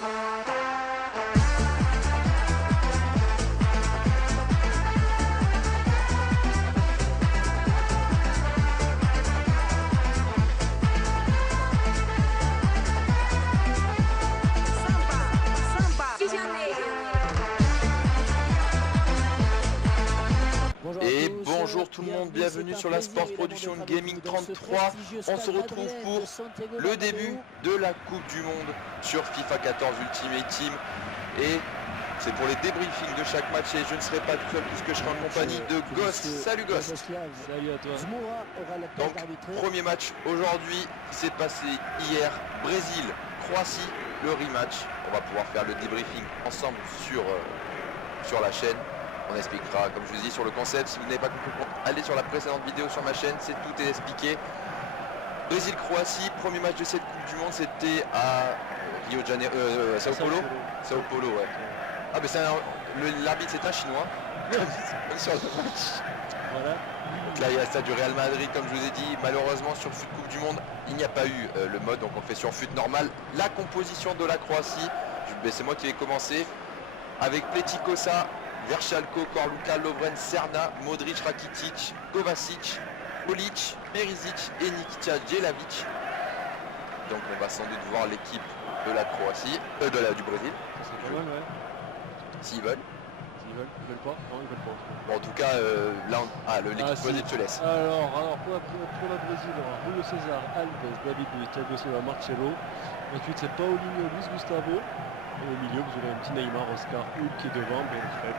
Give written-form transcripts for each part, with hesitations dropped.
Et bonjour tout le monde, bienvenue sur la Sport Production Gaming 33. On se retrouve pour le début de la Coupe du Monde sur FIFA 14 Ultimate Team. Et c'est pour les débriefings de chaque match et je ne serai pas tout seul puisque je serai en compagnie de Ghost. Salut Ghost. Salut à toi. Donc premier match aujourd'hui qui s'est passé hier, Brésil, Croatie, le rematch. On va pouvoir faire le débriefing ensemble sur la chaîne. On expliquera, comme je vous dis, sur le concept. Si vous n'avez pas compris, allez sur la précédente vidéo sur ma chaîne, tout est expliqué. Brésil-Croatie, premier match de cette Coupe du Monde, c'était à Rio de Janeiro, Sao Paulo. Sao Paulo, ouais. Ah, mais l'arbitre c'est un Chinois. Sur le match. Voilà. Donc là, il y a le stade du Real Madrid, comme je vous ai dit. Malheureusement, sur FUT Coupe du Monde, il n'y a pas eu le mode, donc on le fait sur FUT normal. La composition de la Croatie, c'est moi qui vais commencer. Avec Pletikosa, Verchalko, Korluka, Lovren, Serna, Modric, Rakitic, Kovacic, Polic, Perisic et Nikita Jelavic. Donc on va sans doute voir l'équipe de la Croatie, du Brésil. C'est pas mal, ouais. S'ils veulent. Ils veulent pas. Non, ils veulent pas. Bon, en tout cas, là, l'équipe Brésil te laisse. Alors pour la Brésil, Julio César, Alves, David Luiz, Thiago Silva, Marcelo. Ensuite c'est Paulinho, Luis Gustavo. Et au milieu, vous avez un petit Neymar, Oscar, Hulk qui est devant, et Fred,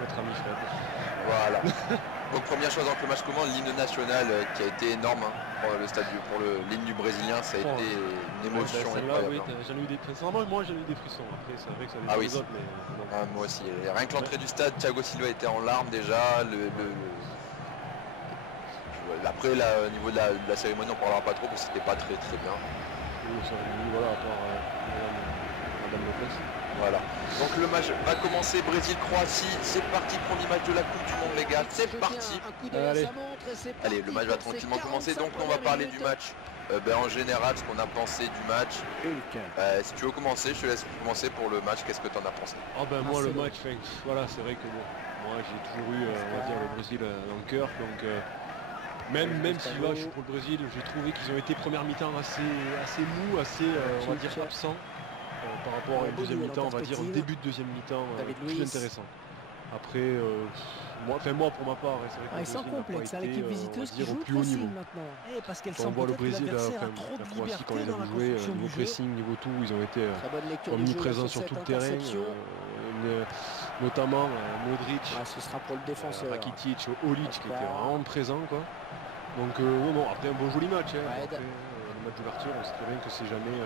notre ami Fred. Voilà. Donc première chose dans le match commun, l'hymne national qui a été énorme pour l'hymne du Brésilien, ça a été une émotion incroyable. Oui, j'en ai eu des frissons. Moi j'en ai eu des frissons. Après c'est vrai que ça avait des autres, mais moi aussi. Rien que l'entrée du stade, Thiago Silva était en larmes déjà. Après au niveau de la cérémonie, on ne parlera pas trop parce que c'était pas très bien. Oui, voilà, à part Madame Lopez. Voilà. Donc le match va commencer, Brésil-Croatie, c'est parti, premier match de la Coupe du Monde les gars, c'est parti. Allez, le match va tranquillement commencer, donc on va parler du match en général, ce qu'on a pensé du match. Si tu veux commencer, je te laisse commencer pour le match, qu'est-ce que tu en as pensé? Moi le match, voilà, c'est vrai que moi j'ai toujours eu, on va dire, le Brésil dans le cœur, donc même si là je suis pour le Brésil, j'ai trouvé qu'ils ont été première mi-temps assez mous, assez on va dire absents. Par rapport à une deuxième mi-temps, on va dire au début de deuxième mi-temps, plus intéressant. Après, moi pour ma part, c'est vrai que sans complexe, l'équipe visiteuse qui joue au plus haut niveau. Quand on voit le Brésil, la Croatie quand ils ont joué, niveau pressing, niveau tout, ils ont été omniprésents sur tout le terrain, notamment Modric, Rakitic, Olic qui était vraiment présent, quoi. Donc après un bon joli match. Après, le match d'ouverture, on sait très bien que c'est jamais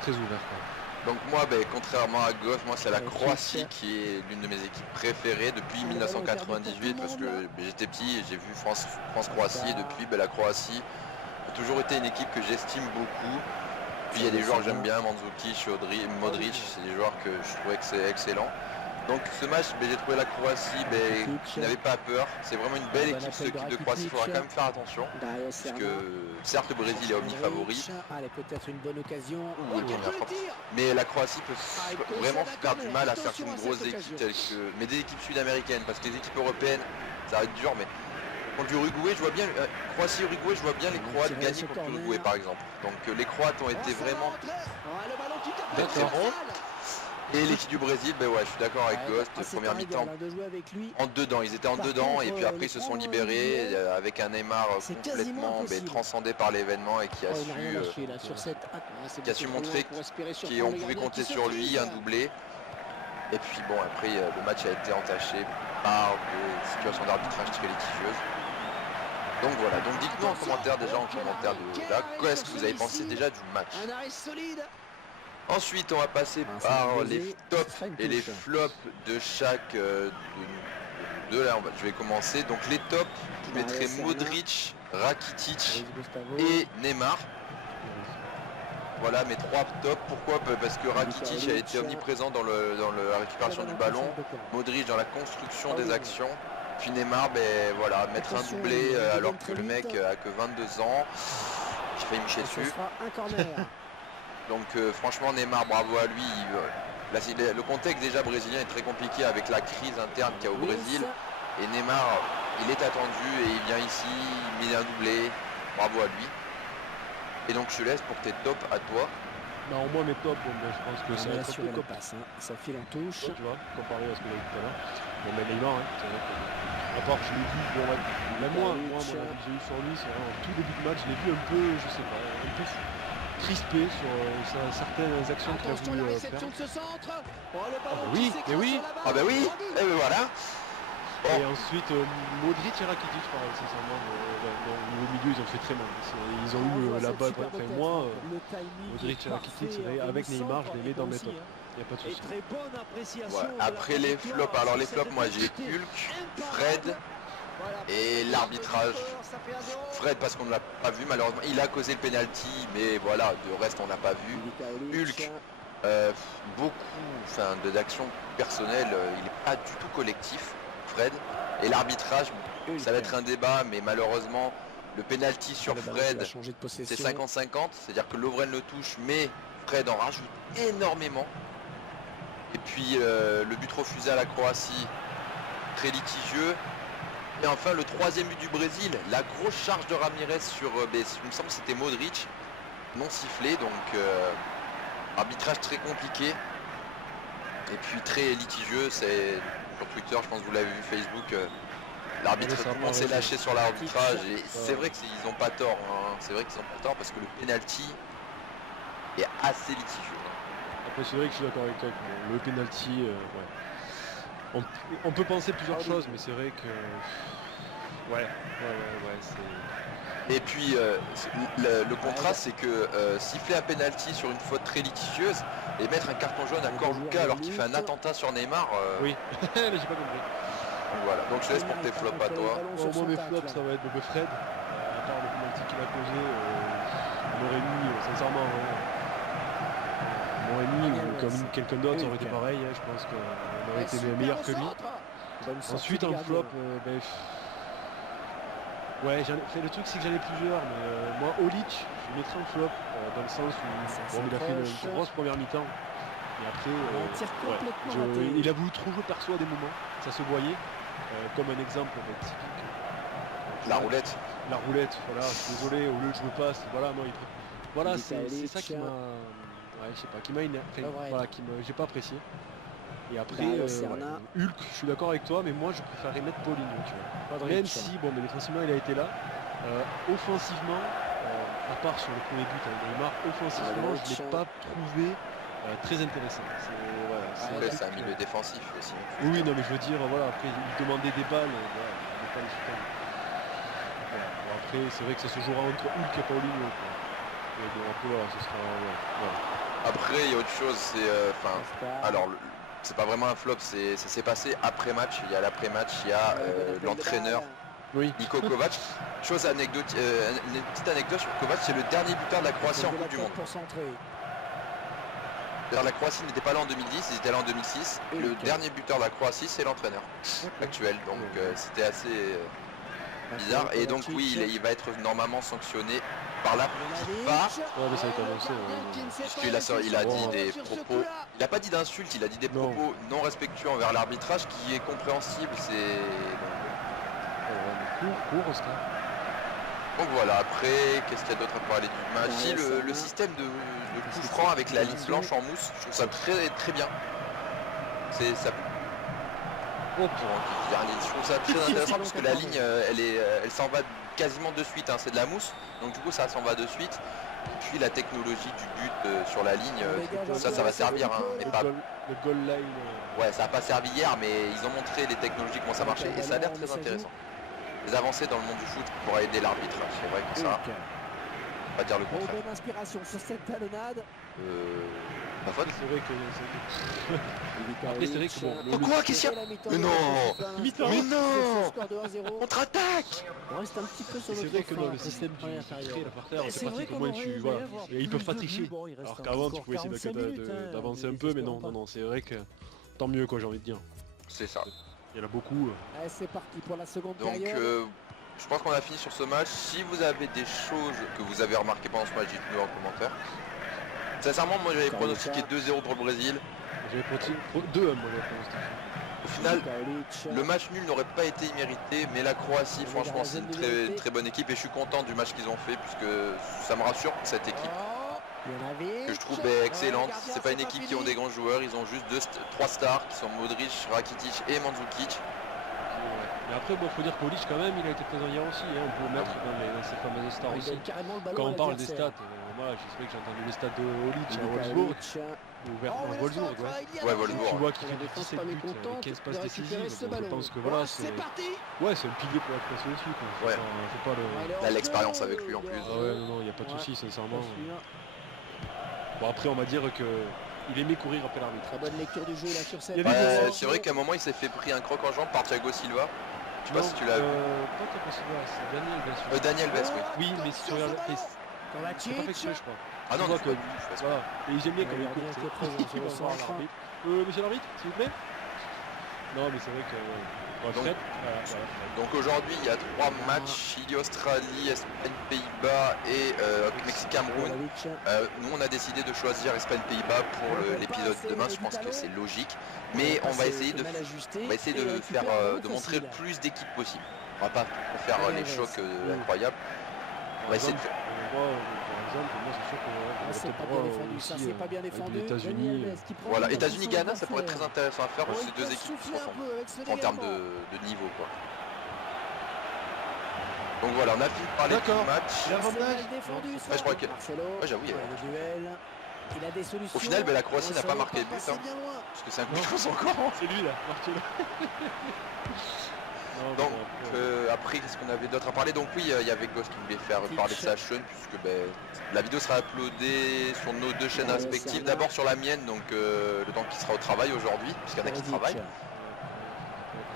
très ouvert, quoi. Donc moi, contrairement à Goff, moi c'est la Croatie qui est l'une de mes équipes préférées depuis 1998 parce que j'étais petit et j'ai vu France-Croatie et depuis la Croatie a toujours été une équipe que j'estime beaucoup. Puis il y a des joueurs que j'aime bien, Mandzukic, Modric, c'est des joueurs que je trouvais que c'est excellent. Donc ce match, j'ai trouvé la Croatie qui n'avait pas peur. C'est vraiment une belle équipe, cette équipe de Croatie. Il faudra quand même faire attention. Parce que certes le Brésil est omni-favori. Mais la Croatie peut vraiment faire du mal à certaines grosses équipes mais des équipes sud-américaines. Parce que les équipes européennes, ça va être dur. Mais contre l'Uruguay, je vois bien Croatie-Uruguay, je vois bien les Croates gagner contre l'Uruguay par exemple. Donc les Croates ont été vraiment très bons. Et l'équipe du Brésil, je suis d'accord avec Ghost, première mi-temps, en dedans, ils étaient en dedans et puis après ils se sont libérés avec un Neymar complètement transcendé par l'événement et qui a su montrer qu'on pouvait compter sur lui, un doublé. Et puis après le match a été entaché par des situations d'arbitrage très litigieuses. Donc voilà, donc dites-nous en commentaire de là, qu'est-ce que vous avez pensé déjà du match. Ensuite, on va passer par les tops et les flops de chaque là. Je vais commencer. Donc les tops, je mettrai Modric, Rakitic et Neymar. Voilà mes trois tops. Pourquoi? Parce que Rakitic a été omniprésent dans la récupération du ballon, Modric dans la construction des actions. Puis Neymar, mettre un doublé alors que le mec a que 22 ans. J'ai failli me chier dessus. Donc franchement Neymar, bravo à lui. Le contexte déjà brésilien est très compliqué avec la crise interne qu'il y a au Brésil. Et Neymar, il est attendu et il vient ici, il met un doublé. Bravo à lui. Et donc je te laisse pour tes tops à toi. Bah, au moins mes tops, bon, ben, je pense que ça va être un peu comme passe, hein. Ça file en touche. tu vois, comparé à ce que j'ai dit tout à l'heure. Bon, mais Neymar, hein, c'est vrai que, à part je l'ai vu, bon, ouais, même moi, mon avis que j'ai eu sur lui, c'est vraiment tout début de match, je l'ai vu un peu, je sais pas, un peu crispé sur certaines actions qu'il a voulu faire. Oui, mais oui. Ah bah oui, et ben voilà. Et ensuite, Modric et Rakitic, pareil, sincèrement, au niveau milieu, ils ont fait très mal. Ils ont eu la balle. Enfin, moi, Modric et Rakitic, avec Neymar, je les mets dans mes tops. Il n'y a pas de souci. Ouais, après les flops, alors les flops, moi j'ai Hulk, Fred et l'arbitrage. Fred parce qu'on ne l'a pas vu malheureusement. Il a causé le penalty, mais voilà, de reste on n'a pas vu. Hulk, beaucoup d'actions personnelles, il n'est pas du tout collectif. Fred et l'arbitrage, ça va être un débat, mais malheureusement le penalty sur Fred c'est 50-50, c'est-à-dire que Lovren le touche mais Fred en rajoute énormément. Et puis le but refusé à la Croatie, très litigieux. Et enfin le troisième but du Brésil, la grosse charge de Ramirez sur, il me semble que c'était Modric, non sifflé, donc arbitrage très compliqué. Et puis très litigieux, c'est sur Twitter, je pense que vous l'avez vu, Facebook, l'arbitre, tout le monde s'est lâché sur l'arbitrage et c'est vrai qu'ils n'ont pas tort, hein. C'est vrai qu'ils n'ont pas tort parce que le penalty est assez litigieux. Après c'est vrai que je suis d'accord avec toi, le penalty, ouais. On peut penser plusieurs choses, mais c'est vrai que ouais, c'est... Et puis le contraste c'est que siffler un penalty sur une faute très litigieuse et mettre un carton jaune à Corluka alors qu'il fait un attentat sur Neymar. Oui, j'ai pas compris. Donc voilà, donc je te laisse pour tes flops à toi. Bon, moi mes flops ça va être le Fred, à part le penalty qu'il a causé, on aurait mis sincèrement, on aurait mis comme quelqu'un d'autre, ça aurait été pareil, hein, je pense qu'on aurait été meilleur que lui. Ensuite en flop, ouais, le truc c'est que j'en ai plusieurs, mais moi Olic, je le mettrais en flop, dans le sens où il a fait une grosse première mi-temps. Et après, il a voulu trop jouer perso à des moments, ça se voyait, comme un exemple typique. La roulette. La roulette, voilà, je suis désolé, au lieu de jouer passe, voilà, non, voilà, c'est ça qui m'a, ouais, je sais pas, qui m'a énervé, voilà, j'ai pas apprécié. Et après, Hulk, je suis d'accord avec toi, mais moi je préférerais mettre Paulinho, tu vois. Même si, bon, mais défensivement il a été là. Offensivement, à part sur le premier but avec Neymar, offensivement je ne l'ai pas trouvé très intéressant. C'est un milieu défensif aussi. Oui, non, mais je veux dire, voilà, après il demandait des balles, voilà, il n'est pas les super. Voilà. Bon, après, c'est vrai que ça se jouera entre Hulk et Paulinho. Mais bon, après, voilà, ce sera. Voilà. Après, il y a autre chose, c'est. Alors, c'est pas vraiment un flop, ça s'est passé après match. Il y a l'après-match, il y a l'entraîneur Niko Kovac. Chose anecdotique, une petite anecdote sur Kovac, c'est le dernier buteur de la Croatie en Coupe du Monde. La Croatie n'était pas là en 2010, ils étaient là en 2006. Le dernier buteur de la Croatie, c'est l'entraîneur actuel. Donc c'était assez bizarre. Et donc oui, il va être normalement sanctionné par la FIFA. Puisqu'il a dit des propos. Il n'a pas dit d'insultes, il a dit des propos non respectueux envers l'arbitrage qui est compréhensible. Donc voilà, après, qu'est-ce qu'il y a d'autre à parler du match? Si le système de coup franc avec la ligne blanche en mousse, je trouve ça très très bien. C'est ça. Je trouve ça très intéressant parce que la ligne, elle s'en va quasiment de suite, hein, c'est de la mousse, donc du coup ça s'en va de suite. Puis la technologie du but sur la ligne, ça va servir, hein, mais pas. Le goal line. Ouais, ça n'a pas servi hier, mais ils ont montré les technologies comment ça marchait et ça a l'air très intéressant. Les avancées dans le monde du foot pour aider l'arbitre, c'est vrai que ça. Pas dire le contraire. Bonne inspiration sur cette talonnade. Pas faute. C'est vrai que après c'est vrai que bon. Pourquoi? Qu'est-ce qu'il y a? Mais non. Mais non. Contre-attaque. On reste un petit peu sur c'est vrai que dans le système du la parterre, c'est pratique au moins tu vois. Et ils peuvent pas tricher. Alors qu'avant tu pouvais essayer d'avancer un peu, mais non, c'est vrai que tant mieux quoi, j'ai envie de dire. C'est ça. Il y en a beaucoup. C'est parti pour la seconde période. Donc je pense qu'on a fini sur ce match. Si vous avez des choses que vous avez remarquées pendant ce match, dites-nous en commentaire. Sincèrement, moi j'avais Carlos pronostiqué 2-0 pour le Brésil. J'avais pronostiqué 2-1, moi j'avais pronostiqué. Au final, Kalinic. le match nul n'aurait pas été immérité, mais la Croatie, franchement, c'est une très bonne équipe et je suis content du match qu'ils ont fait puisque ça me rassure pour cette équipe que je trouve excellente. C'est pas une équipe qui ont des grands joueurs, ils ont juste 3 stars qui sont Modric, Rakitic et Mandzukic. Mais après, bon, faut dire qu'Olic quand même, il a été présent hier aussi. Hein, on peut le mettre dans ces fameuses stars aussi. Quand on parle des stats, moi, je sais que j'ai entendu les stats de Olic à Wolfsburg, ou vers Wolfsburg, Ouais, Wolfsburg. Tu vois qu'il fait 17 buts, 15 passes décisives. Donc je pense que voilà, c'est un pilier pour la Croatie aussi. Quoi. Ouais. Faut pas le... Là, l'expérience avec lui en plus. Ah ouais, non, il n'y a pas de souci, sincèrement. Bon, après, on va dire que il aimait courir après l'arbitre. Très bonne lecture du jeu là sur cette. C'est vrai qu'à un moment, il s'est fait pris un croc en jambe par Thiago Silva. Je sais pas si tu l'as vu. Pas Thiago Silva, c'est Daniel Alves. Daniel Alves, oui. Oui, mais si tu regardes, c'est pas fait exprès, je crois. Ah non, Tu vois c'est que- pas du tout, je sais pas. Voilà. Et j'aime bien quand il Regardez court, un tu peu sais. présent sur Il le va voir centre. l'arbitre. Monsieur l'arbitre, s'il vous plaît. Non, mais c'est vrai que... Ouais, Donc- Fred, voilà. Donc aujourd'hui, il y a 3 matchs, Chili, Australie, Espagne, Pays-Bas et Mexique-Cameroun. Nous, on a décidé de choisir Espagne-Pays-Bas pour l'épisode de demain. Je pense que c'est logique. Mais on va essayer de faire, de montrer le plus d'équipes possible. On va pas faire les chocs incroyables. On va essayer de faire... Par exemple, moi c'est sûr qu'on aurait C'est peut-être pas droit bien défendu, ça aussi c'est pas bien avec défendu. les États-Unis. Voilà, États-Unis-Ghana, ça pourrait être très intéressant à faire parce que c'est deux équipes qui se ressemblent en termes de niveau, quoi. Donc voilà, on a fini de parler du D'accord. match. L'avantage défendu. Ouais, je crois que- Ouais, j'avoue, il y a- le duel. Il a des solutions. Au final, la Croatie n'a pas marqué de but, Passé hein, bien loin. parce que c'est un coup de Non. chance encore. C'est lui là, Martino. Non, Donc bon, après, qu'est-ce qu'on avait d'autre à parler? Donc oui, il y avait Ghost qui voulait faire parler de sa chaîne, puisque la vidéo sera uploadée sur nos 2 chaînes Ouais, respectives. c'est D'abord sur la mienne, donc le temps qui sera au travail aujourd'hui, puisqu'il y en a qui travaillent.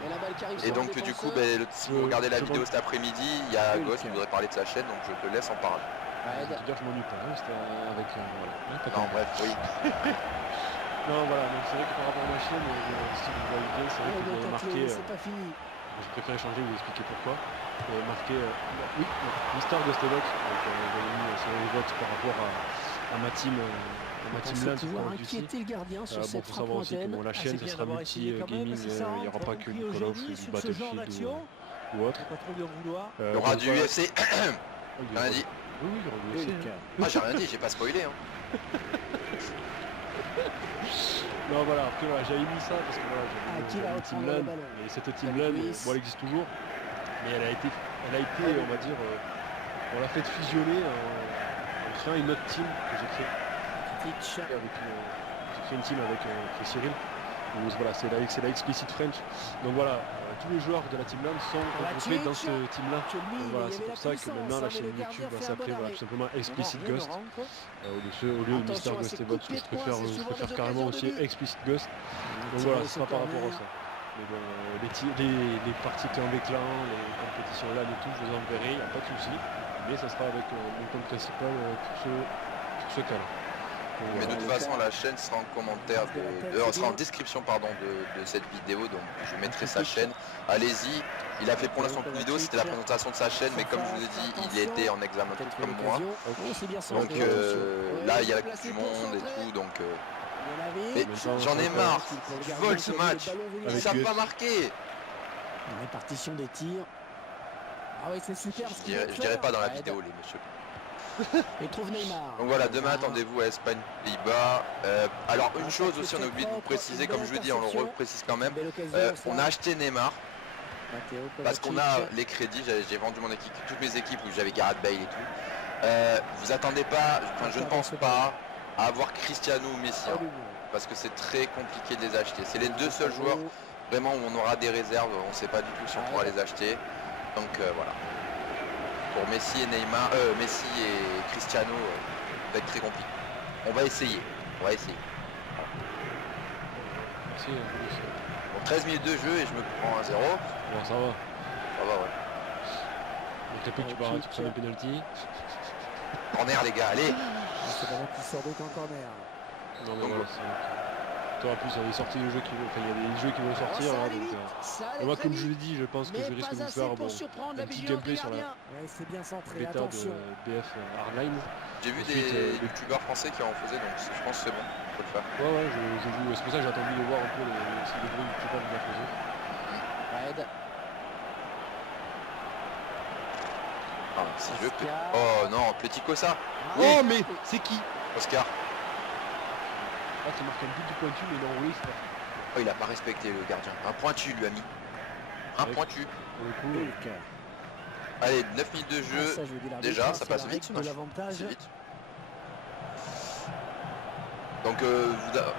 Et la balle qui arrive Et sur donc le du coup, défenseur. si vous regardez la je vidéo vois. cet après-midi, il y a Oui, Ghost qui tiens. voudrait parler de sa chaîne, donc je te laisse en parler. je veux dire, je m'ennuie pas, hein, c'était avec... voilà. Ouais, t'as Non, compris. bref, oui. Non, voilà, donc c'est vrai que par rapport à ma chaîne, si vous voyez bien, c'est vrai que vous avez marqué... C'est pas fini. Je préfère changer, vous expliquer pourquoi. Vous avez marqué... oui, Mister Gostevox, donc vous avez mis sur les votes par rapport à ma team... Ma team On Land, pouvoir du site. inquiéter le gardien sur Bon, cette faut frappe savoir aussi que lointaine. bon, la chaîne, C'est ce bien sera d'avoir essayé quand même, multi-gaming, parce que ça il n'y aura rentre pas en que cri du au Call of génie ou du sur ce genre Battlefield d'action. ou autre. Faut pas trop lui en vouloir. Il y aura donc du voilà. UFC. Il y Rien dit. Oui, il y aura du UFC. hein. Ah, j'ai rien dit, j'ai pas spoilé. Hein. Non, voilà, après, voilà, j'avais mis ça parce que voilà, Qui va j'avais une Team reprendre le Land. ballon? Et cette Team Avec Land, Luis. bon, elle existe toujours. Mais elle a été on va dire, on l'a fait fusionner en créant une autre team que j'ai créée. Rakitic. J'ai créé une team avec Cyril. Où, voilà, c'est la Explicit French. Donc voilà, tous les joueurs de la Team Land sont regroupés dans ce team là. Que lui, Donc voilà, il y c'est avait pour la ça que puissance, maintenant la hein, mais chaîne le gardien YouTube va fait un bon s'appeler voilà, arrêt. tout simplement Explicit Non, Ghost. rentre. Au lieu de Attention à Mister ces Ghost coups et de Bot, pied de je poing, c'est souvent préfère des carrément occasions aussi de but. Explicit Ghost. Donc Tiré voilà, ce sous sera par rapport à corner. ça. Mais bon, les parties clan des clans, les compétitions là et tout, je vous enverrai, il n'y a pas de souci. Mais ça sera avec mon compte principal pour ce cas-là. Mais de toute façon, la chaîne sera en commentaire, sera en description pardon, de cette vidéo, donc je mettrai sa chaîne. Allez-y, il a fait pour l'instant une vidéo, c'était la présentation de sa chaîne, mais comme je vous ai dit, il était en examen tout comme moi. Donc là, il y a du monde et tout, donc... Mais j'en ai marre, ils volent ce match, ils savent pas marquer. Répartition des tirs. Ah oui, c'est super. Je dirais pas dans la vidéo, les messieurs. Et trouve Neymar. Donc voilà, demain attendez-vous à Espagne-Pays-Bas. Alors une chose aussi, on a oublié de vous préciser, comme je vous dis, on le reprécise quand même. On a acheté Neymar parce qu'on a les crédits. J'ai vendu mon équipe, toutes mes équipes où j'avais Gareth Bale et tout. Vous attendez pas, enfin je ne pense pas à avoir Cristiano ou Messi, hein, parce que c'est très compliqué de les acheter. C'est les deux seuls joueurs vraiment où on aura des réserves. On ne sait pas du tout si on pourra les acheter. Donc voilà. Pour Messi et Neymar, Messi et Cristiano, ça va être très compliqué. On va essayer. Merci. Bon, 13 minutes de jeu et je me prends 1-0. Bon, ça va. Ça va, ouais. Donc après, tu prends le penalty. Corner, les gars, allez. C'est ballon qui sort donc en corner. Non, mais Donc, voilà, Toi en plus il y a des sorties de jeux qui vont. Enfin il y a des jeux qui vont sortir là, donc. Et moi comme je l'ai dit, je pense que je risque de vous faire bon, un petit gameplay sur la Ouais, c'est bien centré, bêta attention. de BF Hardline. J'ai vu Ensuite, des youtubeurs français qui en faisaient, donc je pense que c'est bon, faut le faire. Ouais, je joue. C'est pour ça que j'ai attendu de voir un peu si les gros youtubeurs me la faisaient. Red. Ah, si je peux. Oh non, Petit Cosa. Oh mais c'est qui? Oscar. Ah qui marque un but du pointu mais non oui c'est pas. Oh, il a pas respecté le gardien. Un pointu lui a mis. Un Ouais. pointu. Pour le coup. Hulk. Allez, 9 minutes de jeu. Ça, je veux dire, Déjà, l'arbitre, ça c'est passe la vite. règle de l'avantage. C'est vite. Donc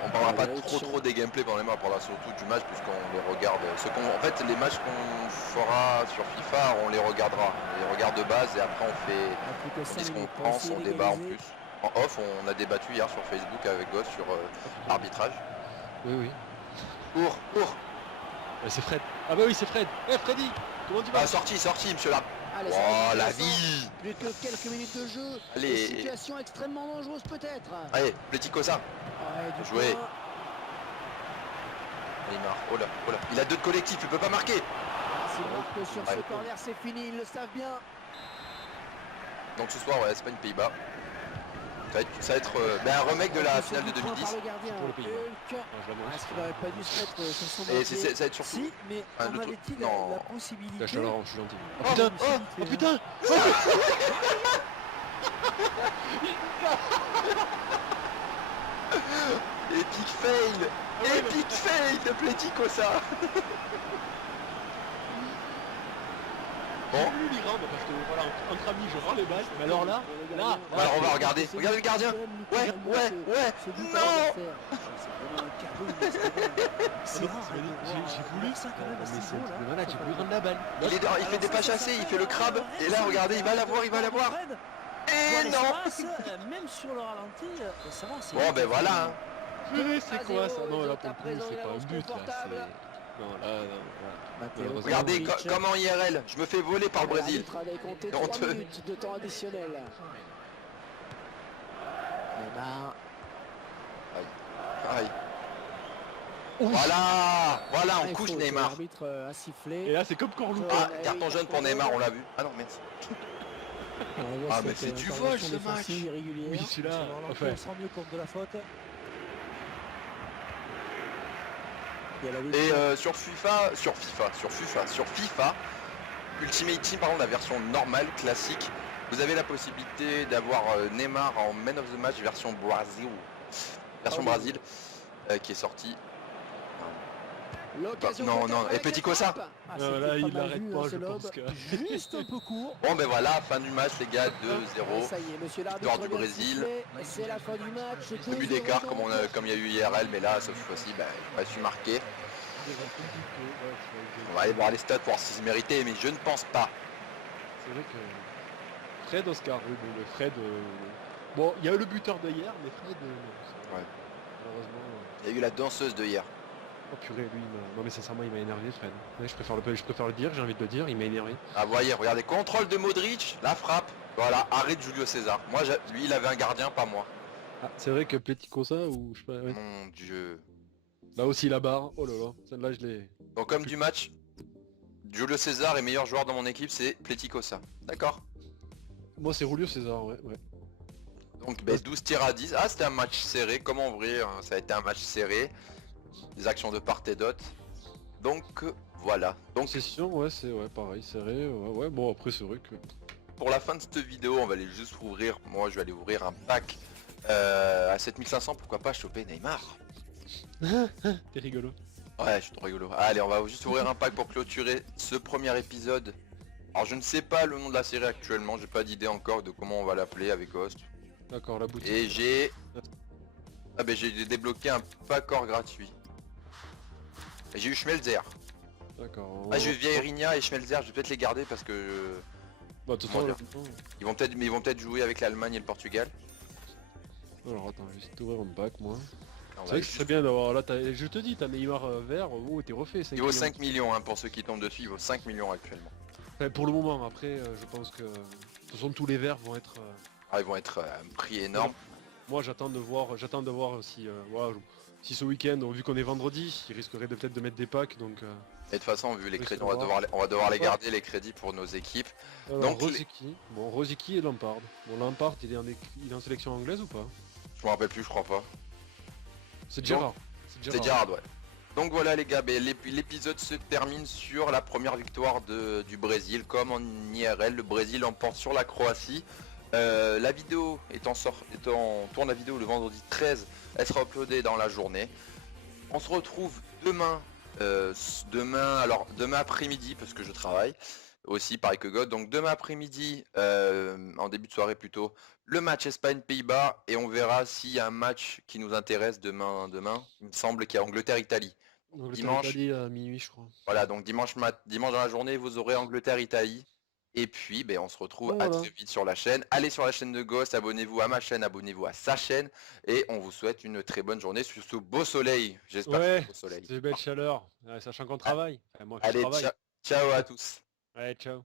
on parlera pas trop des gameplays pendant les matchs, on parlera surtout du match puisqu'on les regarde. En fait les matchs qu'on fera sur FIFA, on les regardera. On les regarde de base et après on dit ce qu'on pense, on débat en plus. En off, on a débattu hier sur Facebook avec Goss sur l'arbitrage. Oui. Cours. C'est Fred. Ah bah oui c'est Fred. Eh Freddy, comment tu vas? Ah sorti monsieur là. Allez, Oh la vie. Plus que quelques minutes de jeu. Allez. Situation extrêmement dangereuse peut-être. Allez, Petit Cosa. Ouais, du Joué. point. Neymar, oh là. Il a 2 de collectif, il peut pas marquer. S'il marque sur Ouais. ce corner, c'est fini, ils le savent bien. Donc ce soir, ouais, Espagne-Pays-Bas. Ça va être un remake de la finale de 2010. Par le gardien, Pour le Pays-Bas. Hulk. Non, je l'annonce. Est-ce qu'il n'aurait pas dû se mettre sur son Et dossier? ça va être surtout. Si, mais un en de avait-il non. la possibilité? Lâche alors, je suis gentil. Oh, Oh putain. oh, Oh putain. Epic fail. Epic fail de Petit Cosa. Bon. Je lui rendre parce que voilà, entre amis je rends les balles. Mais alors là. Alors on va regarder. Regardez le gardien. Ouais. Non. C'est rare. J'ai voulu ça quand même. Mais c'est voilà, j'ai voulu rendre la balle. Il fait des pas chassés, il fait le crabe. Et là regardez, il va l'avoir. Et non. Même sur le ralenti, ça va. Bon ben voilà. Hein. C'est quoi ça? Non là pour le coup c'est pas un but là. Non là non. Regardez comment IRL, je me fais voler par le Brésil. C'est Honteux. 3 minutes de temps additionnel. Neymar. Aïe. Voilà, on couche Faute, Neymar. L'arbitre a sifflé. Et là c'est comme Corlou. Ah, carton jaune pour Neymar, on l'a vu. Ah non, merci. Ah, mais c'est du vol, ce match. Oui, celui-là, enfin. On se rend mieux compte de la faute. Et sur FIFA, Ultimate Team, par contre, la version normale, classique, vous avez la possibilité d'avoir Neymar en Man of the Match version Brésil, qui est sortie. Non, et Petit Cosa. Là il arrête pas, je pense que. Juste un peu court. Bon ben voilà, fin du match les gars, 2-0. Ça y est, monsieur l'arbitre Victoire du vient de Brésil. siffler. C'est la fin du match. 2 buts d'écart comme il y a eu IRL, mais là cette fois-ci, il n'a pas su marquer. On va aller voir les stats pour voir s'ils se méritaient, mais je ne pense pas. C'est vrai que Fred Oscar, oui bon mais Fred. Bon il y a eu le buteur de hier, mais Fred. Ouais. Malheureusement. Il y a eu la danseuse de hier. Oh purée, lui, non mais sincèrement il m'a énervé Fred. Ouais, je préfère le dire, j'ai envie de le dire, il m'a énervé. Ah voyez, regardez, contrôle de Modric, la frappe. Voilà, arrête Julio César. Moi, lui, il avait un gardien, pas moi. Ah, c'est vrai que Petit Cosa ou je sais pas. Ouais. Mon Dieu. Là aussi la barre, oh là là, celle-là je l'ai. Donc comme du match, Julio César est meilleur joueur dans mon équipe, c'est Petit Cosa. D'accord. Moi c'est Julio César, ouais. Donc 12 tirs à 10. Ah, c'était un match serré, comment ouvrir, ça a été un match serré. Des actions de part et d'autre. Donc voilà. Donc Session, ouais, c'est pareil, serré, ouais, bon après c'est vrai que. pour la fin de cette vidéo, on va aller juste ouvrir, moi je vais aller ouvrir un pack à 7500, pourquoi pas choper Neymar. T'es rigolo. Ouais, je suis trop rigolo. Allez, on va juste ouvrir un pack pour clôturer ce premier épisode. Alors je ne sais pas le nom de la série actuellement, j'ai pas d'idée encore de comment on va l'appeler avec Ghost. D'accord, la boutique. Et j'ai débloqué un pack hors gratuit. Et j'ai eu Schmelzer. D'accord. Ah, j'ai eu Vieirinha et Schmelzer, je vais peut-être les garder parce que Bah de toute comment façon, dire, ils vont peut-être jouer avec l'Allemagne et le Portugal. alors attends, je vais essayer d'ouvrir un pack moi. On C'est va vrai que ce serait bien d'avoir là, je te dis, t'as Neymar vert, oh t'es refait. Il vaut 5 millions hein, pour ceux qui tombent dessus, il vaut 5 millions actuellement. Enfin, pour le moment, après je pense que de toute façon tous les verts vont être. Ah, ils vont être à un prix énorme. moi j'attends de voir si, voilà, si ce week-end, vu qu'on est vendredi, ils risqueraient peut-être de mettre des packs. Donc, Et de toute façon, vu les oui, crédits, ça on va devoir les garder, les crédits pour nos équipes. alors, Donc, Rosicky et Lampard. Bon, Lampard, il est en sélection anglaise ou pas? je me rappelle plus, je crois pas. C'est Gerrard. C'est Gerrard, ouais. Donc voilà les gars, l'épisode se termine sur la première victoire du Brésil. Comme en IRL, le Brésil emporte sur la Croatie. La vidéo tourne la vidéo le vendredi 13, elle sera uploadée dans la journée. On se retrouve demain, demain après-midi, parce que je travaille aussi pareil que God. Donc demain après-midi, en début de soirée plutôt, le match Espagne-Pays-Bas, et on verra s'il y a un match qui nous intéresse demain. Il me semble qu'il y a Angleterre-Italie. Dimanche, Italie à minuit, je crois. voilà, donc dimanche dans la journée, vous aurez Angleterre-Italie. Et puis, on se retrouve à très vite sur la chaîne. Allez sur la chaîne de Ghost, abonnez-vous à ma chaîne, abonnez-vous à sa chaîne. Et on vous souhaite une très bonne journée sur ce beau soleil. J'espère que c'est beau soleil. C'est belle chaleur, sachant qu'on travaille. Enfin, moi, Allez, je travaille. ciao à tous. Ouais, ciao.